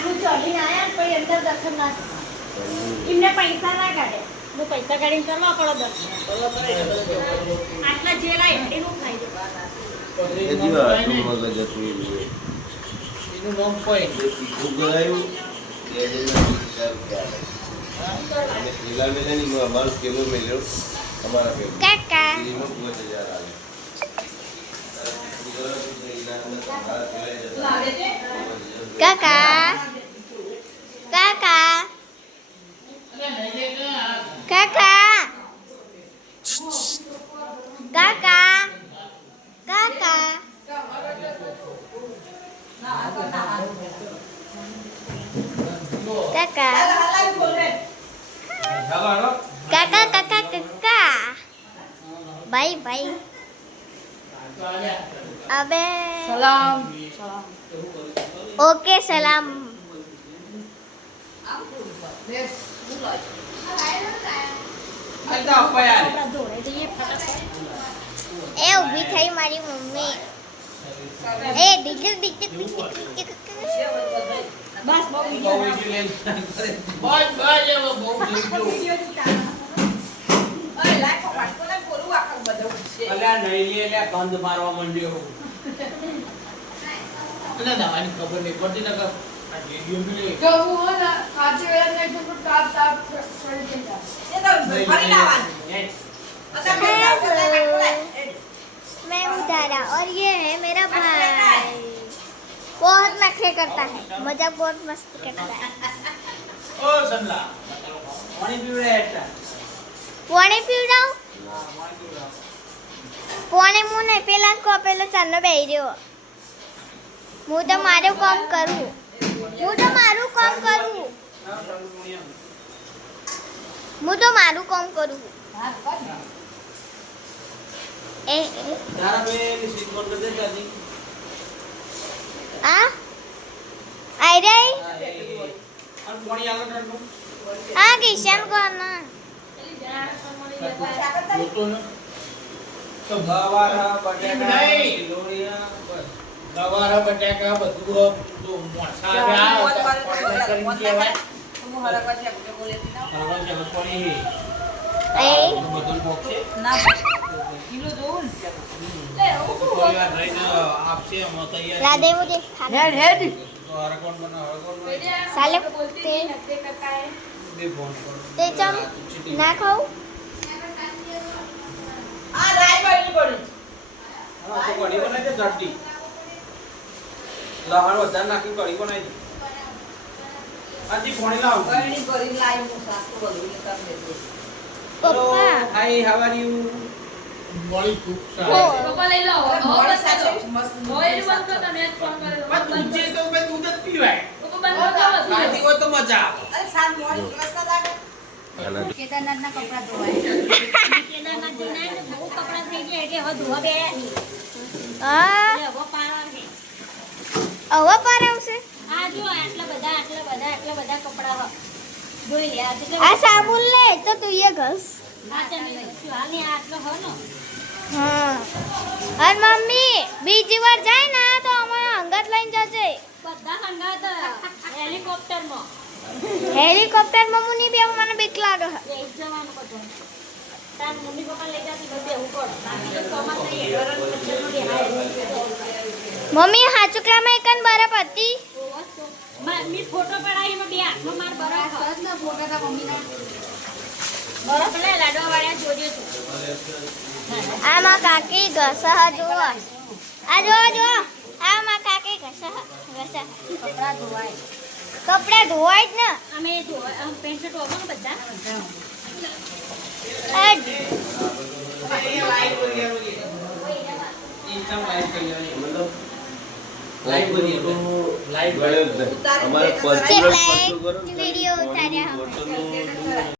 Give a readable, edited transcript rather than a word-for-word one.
આટલું ચડીને આયા કોઈ અંદર દર્શન ના એમને પૈસા ના કાઢે હું પૈસા કાઢીને કરવા પડો દર્શન આટલા જે લાય એનું ફાયદો એ દીવા આટલું મગજ હતું એનું નામ કોઈ ઉગરાયું એ જેના વિચાર ક્યાં અમે પેલા મેલે ની અમારું કેલો મેલ્યો અમારા પેલો કાકા એનો 2000 આવે કાકા કાકા કાકા કાકા કાકા કાકા કાકા કાકા કાકા ભાઈ ભાઈ अबे સલામ ओके सलाम દોડે જઈએ ફટાફટ ए ઊભી થઈ મારી મમ્મી એ ડીજલ ડીજલ બસ બહુ બહુ ઈજી બસ બસ એવો બહુ ઈજી અલ્યા નહીં લે લે ગંધ મારવા માંડ્યો એટલે દવાની ખબર નહીં પડતી ને આ રેડિયો મે જો હું હો ને આજે વેળા નહીં તો તાપ તાપ પડી જાય मैं उधारा और ये है मेरा भाई बहुत नखरे करता है मजाक बहुत मस्त करता है ઓ સમલા પાણી પીવડે એટલે પાણી પીવડાવ પાણી હું નહીં પેલા પેલો ચાંદનો બેહી રહ્યો હું તો મારું કામ કરું હું તો મારું કામ કરું એ તારા બે સીટ પર દે દાદી આ આઈ રહી અને પાણી આગળ રાખો હા કિશન કોના જોતો ને તો ગવારા બટાકા લોણીયા બસ ગવારા બટાકા બધું તો મોઠા કરીને કહેવાય પાણી એ બધું બોક્સ છે થોડી વાર રહીને આપશે અમે તૈયાર ला दे मुझे खाना હેડ તો હરકોણ બનાવ साले ते બે ફોન કરો ते चम ना खाऊ હા તો કઢી બનાવી દે જાડી લહણ વધારે નાખી કઢી બનાવી દે આજી પાણી લાવ पप्पा હાય હાવ આર યુ મોળી ખૂબ हो સારી પપ્પા લઈ લો હવે બંધ કરો તમે જ ફોન પણ કર્યો તુજે તો બે દૂધ જ પીવાય પપ્પા બંધ કરો ખાતી હોય તો મજા આવે કેદારનાથના કપડા ધોવાય કેદારનાથ જઈને આવીને બહુ કપડા થઈ ગયા એટલે હવે ધોવા બે आ હવે પાવા છે अवा पारावसे આ જો આટલા બધા કપડા હ જોઈ લે આ કેટલા आ साबुन ले तो तू ये घस આ ચાલે હાલની આટલો હ ને हाँ और मम्मी बीजी बार जाए ना तो हमारा अंगत लाइन जाजे બધા હંગાત હેલિકોપ્ટરમાં हेलीकॉप्टर में मुनी भी મને બીક લાગે है જઈ જવાનું બધું તાર મમ્મી પપ્પા લઈ જાતી બધે હું કોણ બાકી તો કોમાં થઈ હેડવાનું બિહાર मम्मी हाचुकला में एकन बरफ હતી મી ફોટો પડાવી માં બે હાથમાં માર બરફ ના ફોટા તા મમ્મીના બરફ લે લાડવા વાળા જોજો તું આમાં કાકી ઘસા જુઓ આ જો આમાં કાકી ઘસા કપડા ધોવાય કપડા ધોવાય જ ને અમે પેન્ટ શર્ટ ઓગણ બધા અડ ઇન્સ્ટા લાઈવ કરી લેવાની મતલબ લાઈવ કરીએ લાઈવ અમારે કેટલા વિડિયો ઉતાર્યા અમે ફોટોનું